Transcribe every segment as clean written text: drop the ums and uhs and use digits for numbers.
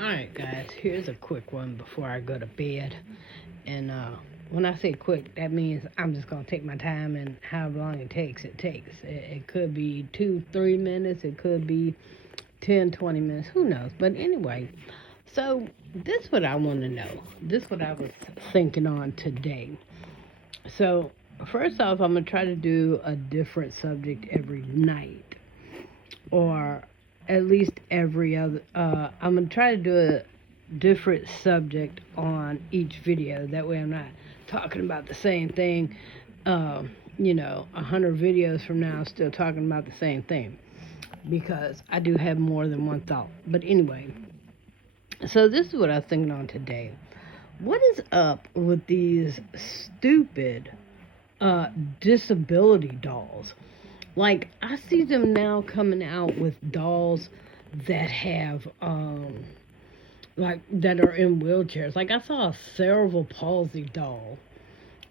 Alright, guys, here's a quick one before I go to bed. And when I say quick, that means I'm just going to take my time, and however long it takes, it takes. It could be 2, 3 minutes, it could be 10, 20 minutes, who knows. But anyway, so this what I want to know. This what I was thinking on today. So, first off, I'm going to try to do a different subject every night, or at least every other. I'm gonna try to do a different subject on each video. That way, I'm not talking about the same thing. 100 videos from now, still talking about the same thing, because I do have more than one thought. But anyway, so this is what I was thinking on today. What is up with these stupid uh, disability dolls? Like, I see them now coming out with dolls that have like, that are in wheelchairs. Like, I saw a cerebral palsy doll,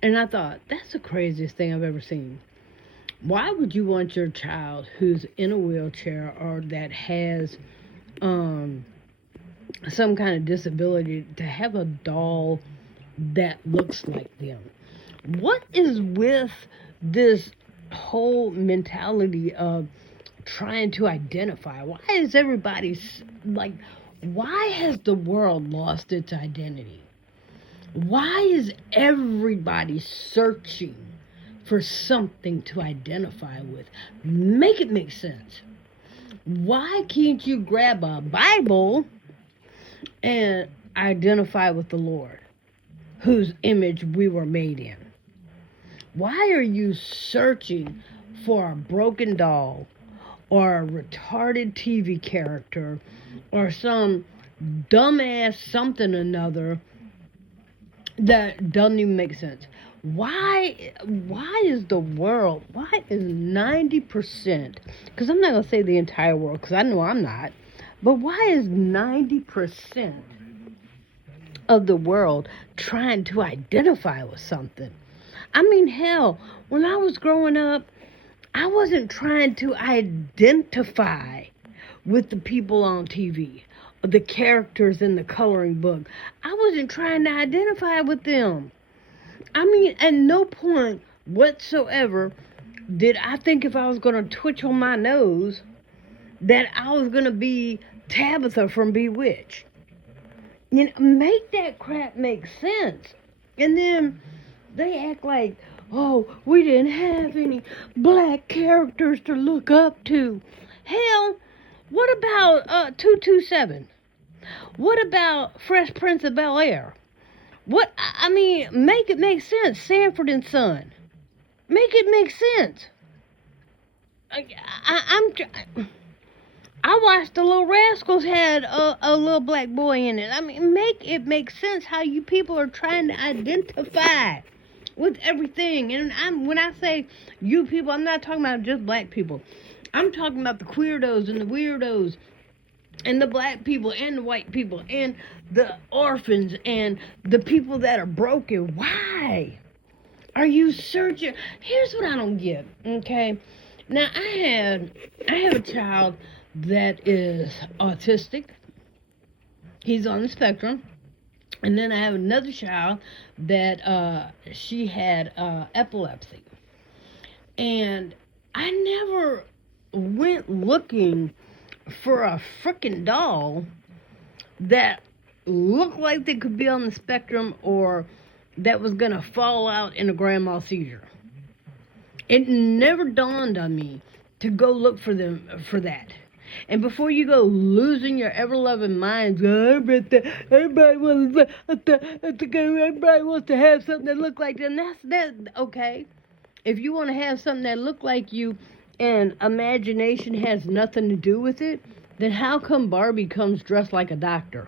and I thought that's the craziest thing I've ever seen. Why would you want your child who's in a wheelchair or that has um some kind of disability to have a doll that looks like them? What is with this whole mentality of trying to identify? Why is everybody like, why has the world lost its identity? Why is everybody searching for something to identify with? Make it make sense. Why can't you grab a Bible and identify with the Lord, whose image we were made in? Why are you searching for a broken doll or a retarded TV character or some dumbass something or another that doesn't even make sense? Why is the world, why is 90%, because I'm not going to say the entire world because I know I'm not, but why is 90% of the world trying to identify with something? I mean, hell, when I was growing up, I wasn't trying to identify with the people on TV, or the characters in the coloring book. I wasn't trying to identify with them. I mean, at no point whatsoever did I think if I was going to twitch on my nose that I was going to be Tabitha from Bewitched. Make that crap make sense. And then they act like, oh, we didn't have any black characters to look up to. Hell, what about 227? What about Fresh Prince of Bel-Air? I mean, make it make sense. Sanford and Son. Make it make sense. I watched the Little Rascals had a little black boy in it. I mean, make it make sense how you people are trying to identify with everything. And when I say you people, I'm not talking about just black people. I'm talking about the queerdos and the weirdos and the black people and the white people and the orphans and the people that are broken. Why are you searching? Here's what I don't get. Okay, now I have a child that is autistic. He's on the spectrum. And then I have another child that she had epilepsy. And I never went looking for a freaking doll that looked like they could be on the spectrum or that was going to fall out in a grand mal seizure. It never dawned on me to go look for them for that. And before you go losing your ever-loving minds, everybody wants to have something that look like them. That's okay. If you want to have something that look like you, and imagination has nothing to do with it, then how come Barbie comes dressed like a doctor?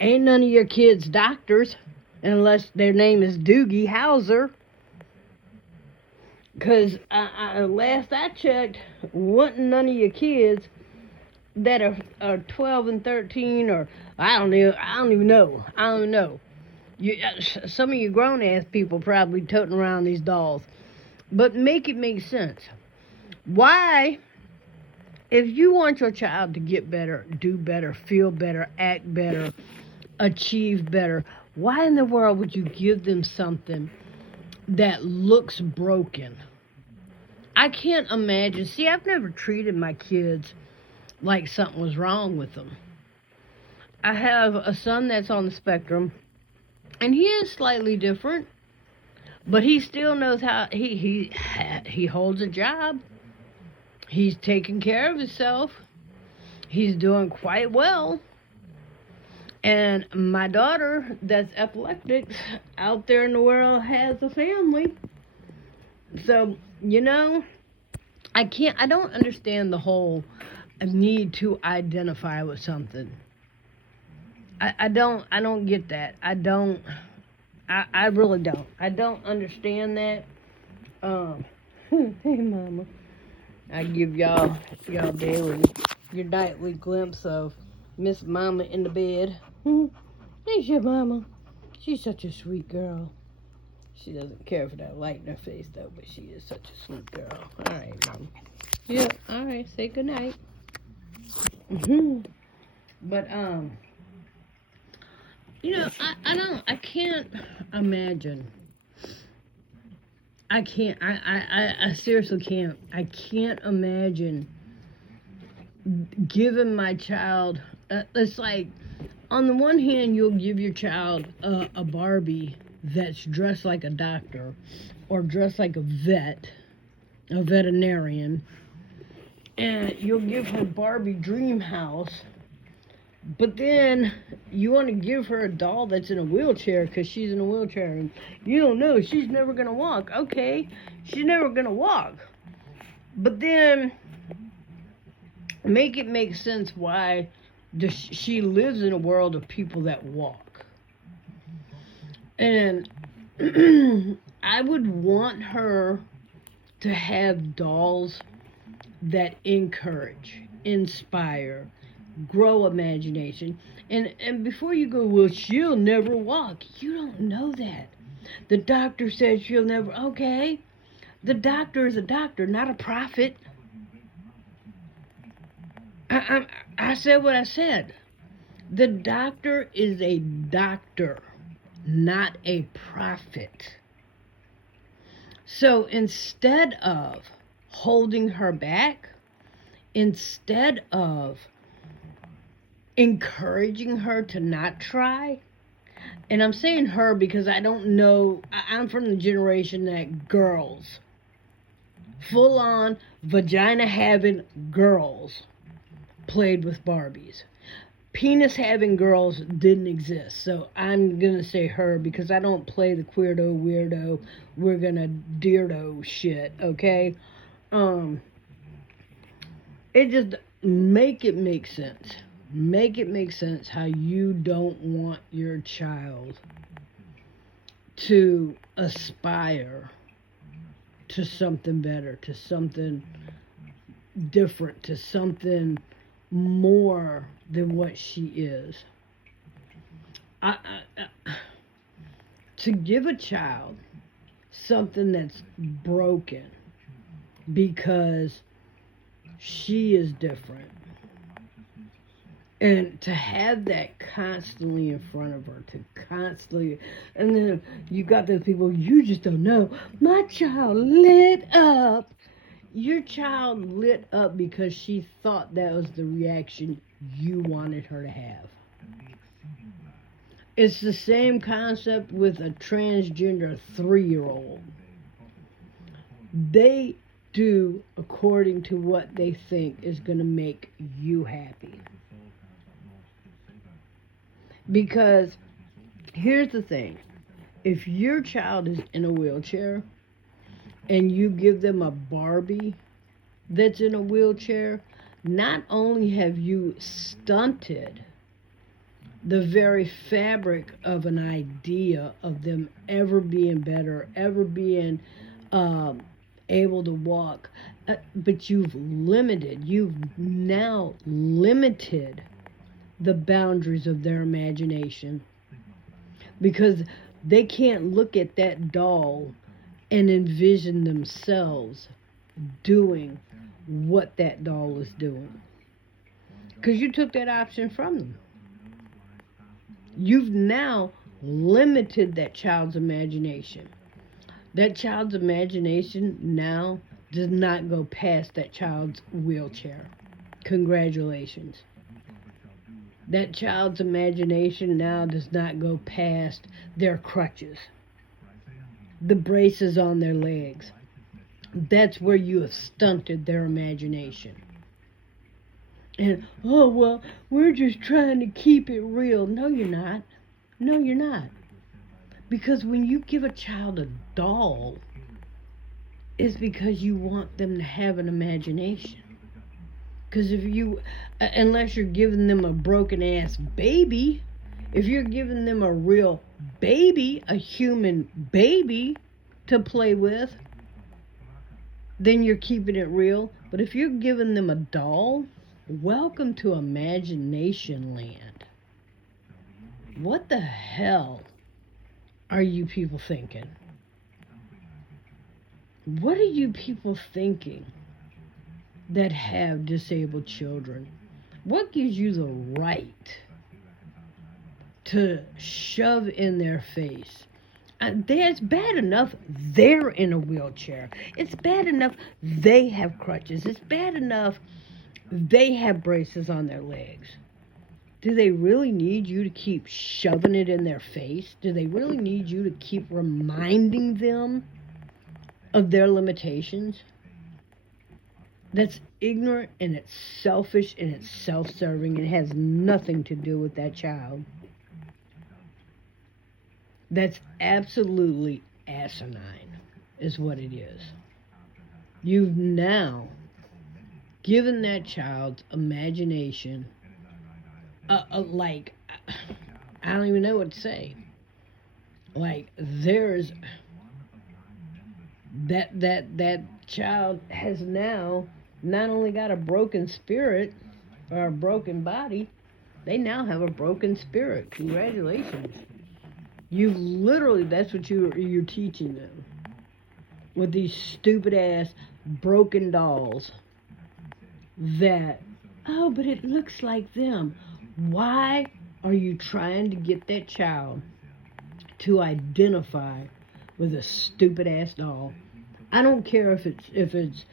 Ain't none of your kids doctors, unless their name is Doogie Howser. Because last I checked, wasn't none of your kids that are 12 and 13, or I don't even know. I don't know. Some of you grown ass people probably toting around these dolls, but make it make sense. Why If you want your child to get better, do better, feel better, act better, achieve better, why in the world would you give them something that looks broken? I can't imagine. See, I've never treated my kids like something was wrong with them. I have a son that's on the spectrum, and he is slightly different, but he still knows how he holds a job. He's taking care of himself. He's doing quite well. And my daughter, that's epileptic, out there in the world has a family. So, I don't understand the whole need to identify with something. I don't get that. I really don't. I don't understand that. Hey mama. I give y'all daily, your nightly glimpse of Miss Mama in the bed. Thanks, your mama. She's such a sweet girl. She doesn't care for that light in her face though, but she is such a sweet girl. All right, mama. Yeah. All right. Say good night. But I can't imagine. I seriously can't. I can't imagine giving my child, it's like, on the one hand, you'll give your child a Barbie that's dressed like a doctor or dressed like a veterinarian, and you'll give her Barbie dream house. But then you want to give her a doll that's in a wheelchair because she's in a wheelchair, and you don't know, she's never going to walk. Okay, she's never going to walk. But then make it make sense why she lives in a world of people that walk. And I would want her to have dolls that encourage, inspire, grow imagination. And before you go, well, she'll never walk. You don't know that. The doctor said she'll never. Okay, the doctor is a doctor, not a prophet. I said what I said. The doctor is a doctor, not a prophet. So instead of holding her back, instead of encouraging her to not try, and I'm saying her because I don't know, I'm from the generation that girls, full on vagina having girls, played with Barbies. Penis having girls didn't exist. So I'm going to say her because I don't play the queerdo, weirdo, we're going to deardo shit, okay? It just make it make sense. Make it make sense how you don't want your child to aspire to something better, to something different, to something more than what she is. To give a child something that's broken because she is different, and to have that constantly in front of her, to constantly, and then you got those people, you just don't know. My child lit up. Your child lit up because she thought that was the reaction you wanted her to have. It's the same concept with a transgender 3-year-old. They do according to what they think is going to make you happy. Because here's the thing. If your child is in a wheelchair and you give them a Barbie that's in a wheelchair, not only have you stunted the very fabric of an idea of them ever being better, ever being able to walk, but you've now limited the boundaries of their imagination, because they can't look at that doll and envision themselves doing what that doll is doing. Because you took that option from them. You've now limited that child's imagination. That child's imagination now does not go past that child's wheelchair. Congratulations. That child's imagination now does not go past their crutches, the braces on their legs. That's where you have stunted their imagination. And, oh, well, we're just trying to keep it real. No, you're not. No, you're not. Because when you give a child a doll, it's because you want them to have an imagination. Because if you, unless you're giving them a broken ass baby, if you're giving them a real baby, a human baby to play with, then you're keeping it real. But if you're giving them a doll, welcome to Imagination Land. What the hell are you people thinking? What are you people thinking that have disabled children? What gives you the right to shove in their face? It's bad enough they're in a wheelchair. It's bad enough they have crutches. It's bad enough they have braces on their legs. Do they really need you to keep shoving it in their face? Do they really need you to keep reminding them of their limitations? That's ignorant, and it's selfish, and it's self-serving. It has nothing to do with that child. That's absolutely asinine, is what it is. You've now given that child's imagination, like, I don't even know what to say. Like, there's that child has now not only got a broken spirit or a broken body, they now have a broken spirit. Congratulations. You literally, that's what you're teaching them with these stupid ass broken dolls that, oh, but it looks like them. Why are you trying to get that child to identify with a stupid ass doll? I don't care if it's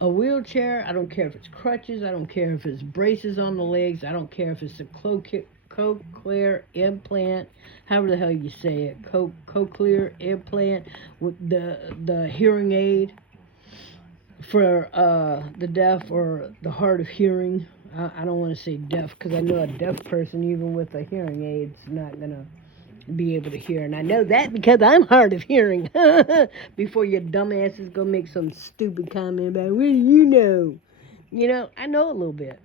a wheelchair. I don't care if it's crutches. I don't care if it's braces on the legs. I don't care if it's a cochlear implant, however the hell you say it, cochlear implant with the hearing aid for the deaf or the hard of hearing. I don't want to say deaf because I know a deaf person, even with a hearing aid, is not gonna be able to hear, and I know that because I'm hard of hearing. Before your dumbasses go make some stupid comment about, what do you know? You know, I know a little bit.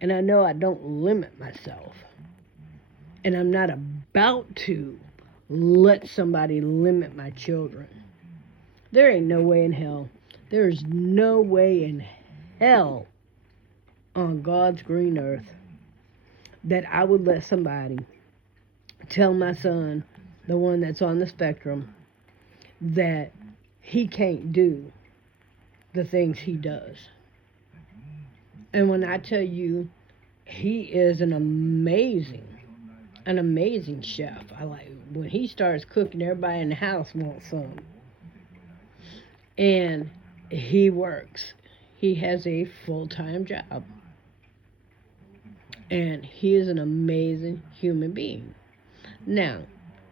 And I know I don't limit myself. And I'm not about to let somebody limit my children. There ain't no way in hell. There's no way in hell on God's green earth that I would let somebody tell my son, the one that's on the spectrum, that he can't do the things he does. And when I tell you, he is an amazing chef. I like when he starts cooking, everybody in the house wants some. And he works. He has a full-time job. And he is an amazing human being. Now,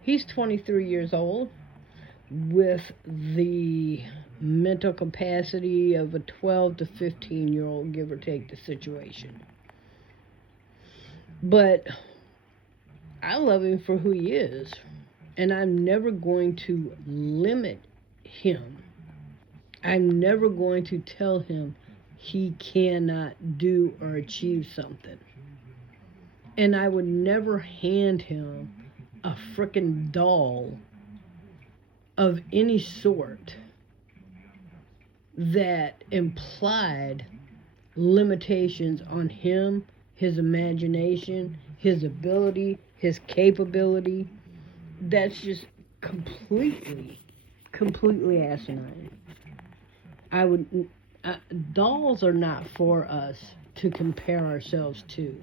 he's 23 years old with the mental capacity of a 12 to 15-year-old, give or take the situation. But I love him for who he is, and I'm never going to limit him. I'm never going to tell him he cannot do or achieve something. And I would never hand him a frickin' doll of any sort that implied limitations on him, his imagination, his ability, his capability. That's just completely asinine. uh, dolls are not for us to compare ourselves to.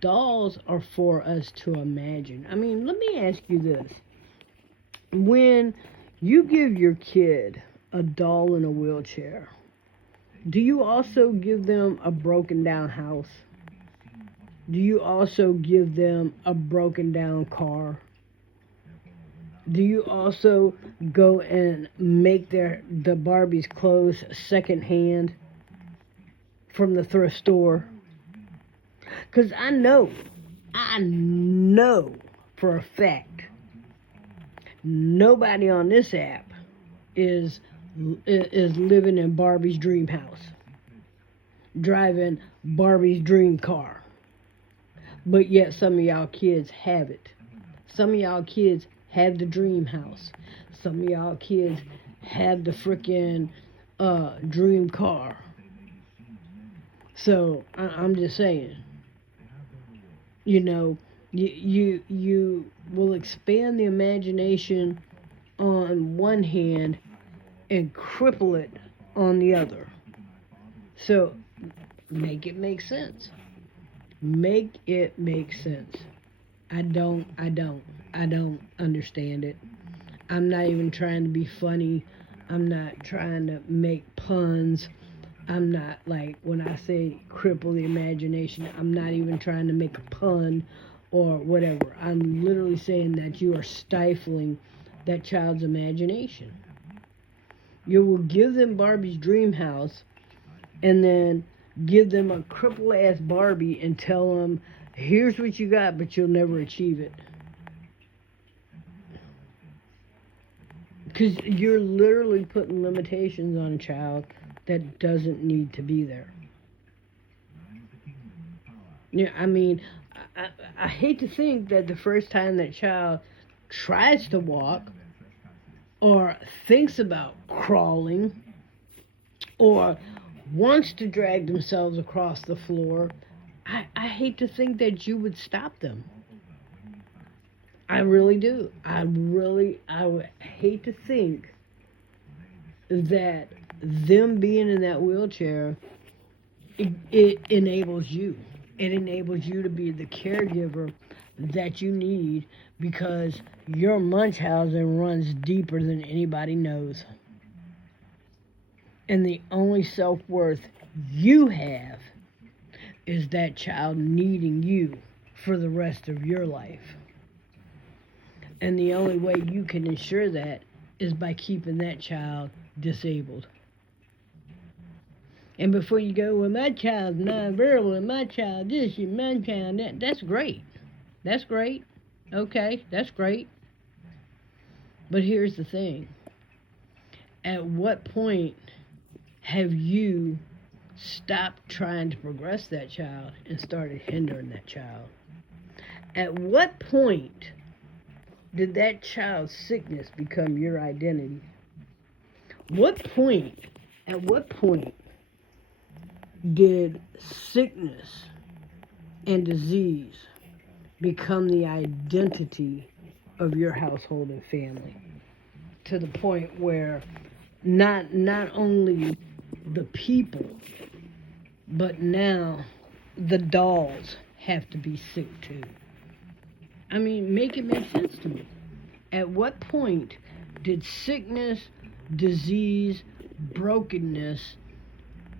Dolls are for us to imagine. I mean, let me ask you this. When you give your kid a doll in a wheelchair, do you also give them a broken down house? Do you also give them a broken down car? Do you also go and make the Barbie's clothes secondhand from the thrift store? Cause I know for a fact nobody on this app is is living in Barbie's dream house, driving Barbie's dream car. But yet some of y'all kids have it. Some of y'all kids have the dream house. Some of y'all kids have the freaking dream car. So I'm just saying, you know, you will expand the imagination on one hand and cripple it on the other. So make it make sense. Make it make sense. I don't understand it. I'm not even trying to be funny. I'm not trying to make puns. I'm not like when I say cripple the imagination, I'm not even trying to make a pun or whatever. I'm literally saying that you are stifling that child's imagination. You will give them Barbie's dream house and then give them a cripple ass Barbie and tell them, here's what you got, but you'll never achieve it. Because you're literally putting limitations on a child that doesn't need to be there. Yeah, I mean, I hate to think that the first time that child tries to walk or thinks about crawling or wants to drag themselves across the floor, I hate to think that you would stop them. I really do. I would hate to think that them being in that wheelchair, it enables you. It enables you to be the caregiver that you need because your Munchausen runs deeper than anybody knows. And the only self worth you have is that child needing you for the rest of your life. And the only way you can ensure that is by keeping that child disabled. And before you go, well, my child's nonverbal, and my child this, and my child that, that's great. That's great. Okay, that's great. But here's the thing. At what point have you stopped trying to progress that child and started hindering that child? At what point did that child's sickness become your identity? At what point did sickness and disease become the identity of your household and family? To the point where not only the people, but now the dolls have to be sick too. I mean, make it make sense to me. At what point did sickness, disease, brokenness,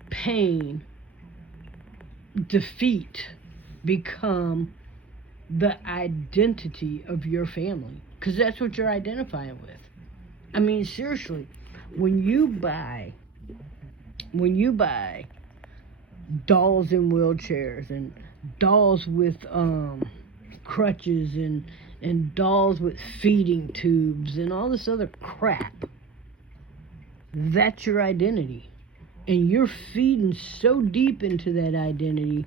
pain, defeat become the identity of your family? Because that's what you're identifying with. I mean, seriously, when you buy dolls in wheelchairs and dolls with crutches and dolls with feeding tubes and all this other crap, that's your identity. And you're feeding so deep into that identity,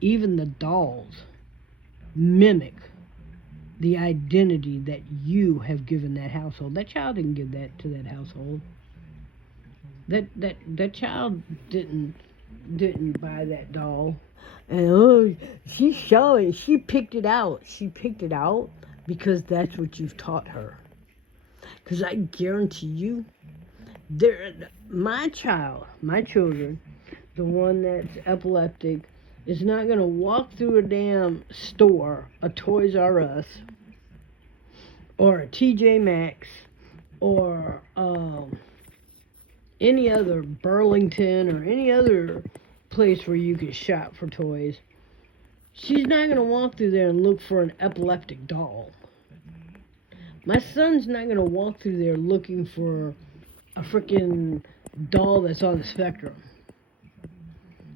even the dolls mimic the identity that you have given that household. That child didn't give that to that household. That child didn't buy that doll. And she saw it. She picked it out. She picked it out because that's what you've taught her. Because I guarantee you, My child, my children, the one that's epileptic, is not going to walk through a damn store, a Toys R Us, or a TJ Maxx, or any other Burlington, or any other place where you can shop for toys. She's not going to walk through there and look for an epileptic doll. My son's not going to walk through there looking for a freaking doll that's on the spectrum.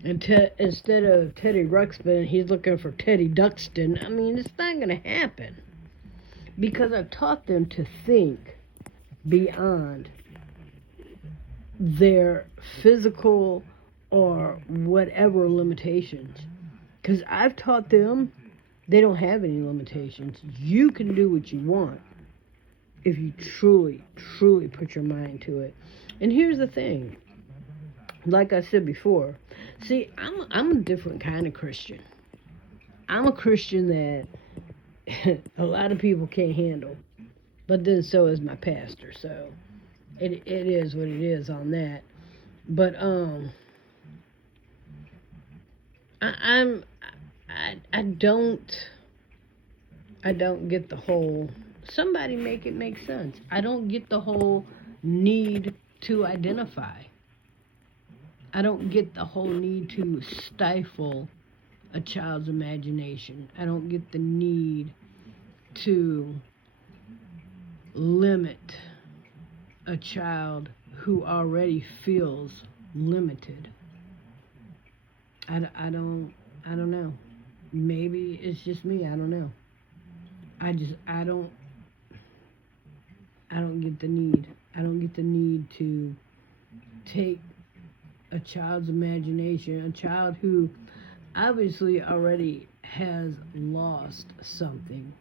And instead of Teddy Ruxpin, he's looking for Teddy Duxton. I mean, it's not going to happen. Because I've taught them to think beyond their physical or whatever limitations. Because I've taught them they don't have any limitations. You can do what you want if you truly, truly put your mind to it. And here's the thing. Like I said before, see, I'm a different kind of Christian. I'm a Christian that a lot of people can't handle. But then so is my pastor, so it is what it is on that. But I don't get the whole, somebody make it make sense. I don't get the whole need to identify. I don't get the whole need to stifle a child's imagination. I don't get the need to limit a child who already feels limited. I don't know. Maybe it's just me. I don't know. I don't get the need. I don't get the need to take a child's imagination, a child who obviously already has lost something.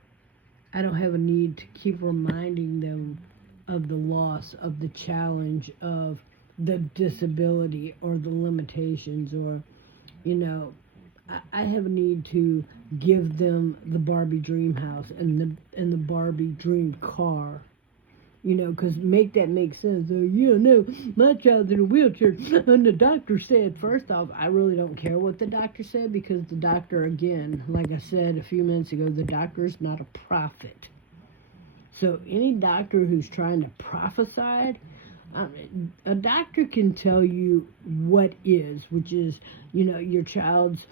I don't have a need to keep reminding them of the loss, of the challenge, of the disability or the limitations, or, I have a need to give them the Barbie dream house and the Barbie dream car. Because make that make sense. No, my child's in a wheelchair. And the doctor said, first off, I really don't care what the doctor said, because the doctor, again, like I said a few minutes ago, the doctor is not a prophet. So any doctor who's trying to prophesy, a doctor can tell you what is, which is, your child's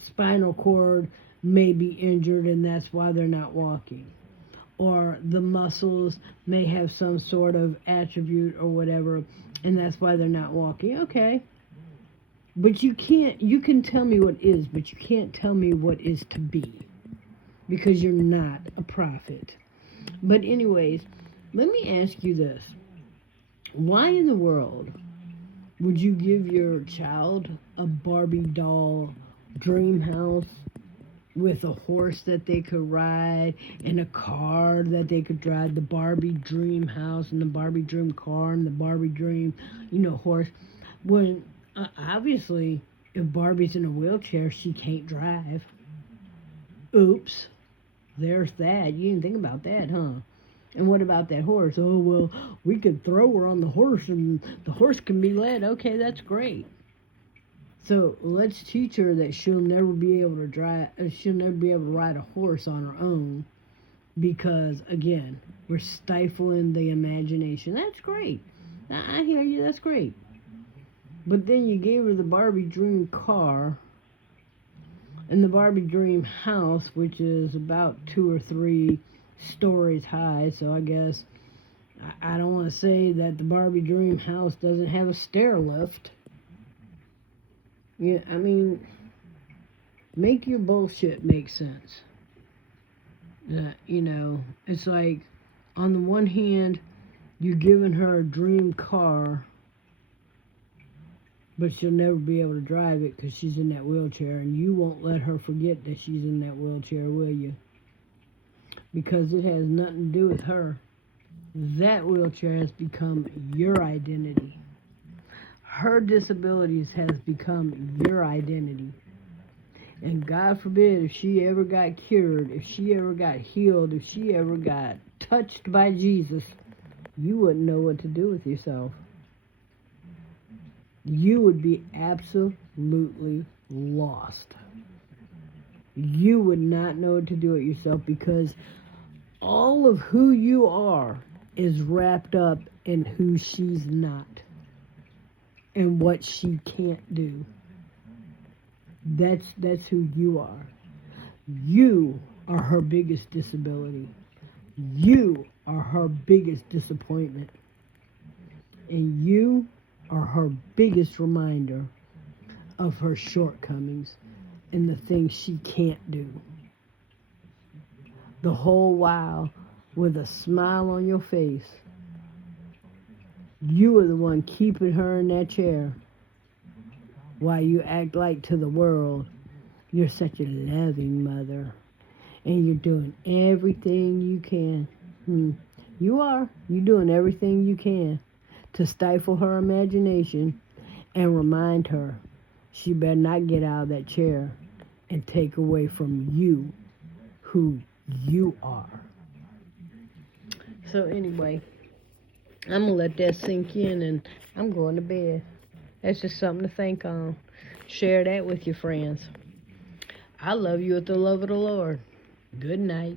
spinal cord may be injured and that's why they're not walking. Or the muscles may have some sort of attribute or whatever, and that's why they're not walking. Okay. But you can tell me what is, but you can't tell me what is to be, because you're not a prophet. But anyways, let me ask you this. Why in the world would you give your child a Barbie doll dream house with a horse that they could ride and a car that they could drive, the Barbie dream house and the Barbie dream car and the Barbie dream, horse, when obviously if Barbie's in a wheelchair, she can't drive? Oops. There's that. You didn't think about that, huh? And what about that horse? Oh, well, we could throw her on the horse and the horse can be led. Okay, that's great. So let's teach her that she'll never be able to drive, she'll never be able to ride a horse on her own, because, again, we're stifling the imagination. That's great. I hear you, that's great. But then you gave her the Barbie dream car and the Barbie dream house, which is about 2 or 3 stories high. So I guess, I don't want to say that the Barbie dream house doesn't have a stair lift. Yeah, I mean, make your bullshit make sense. It's like, on the one hand, you're giving her a dream car, but she'll never be able to drive it because she's in that wheelchair, and you won't let her forget that she's in that wheelchair, will you? Because it has nothing to do with her. That wheelchair has become your identity. Her disabilities has become your identity. And God forbid, if she ever got cured, if she ever got healed, if she ever got touched by Jesus, you wouldn't know what to do with yourself. You would be absolutely lost. You would not know what to do with yourself because all of who you are is wrapped up in who she's not and what she can't do. That's who you are. You are her biggest disability. You are her biggest disappointment. And you are her biggest reminder of her shortcomings and the things she can't do. The whole while with a smile on your face, you are the one keeping her in that chair while you act like to the world you're such a loving mother and you're doing everything you can. You are. You're doing everything you can to stifle her imagination and remind her she better not get out of that chair and take away from you who you are. So anyway, I'm going to let that sink in and I'm going to bed. That's just something to think on. Share that with your friends. I love you with the love of the Lord. Good night.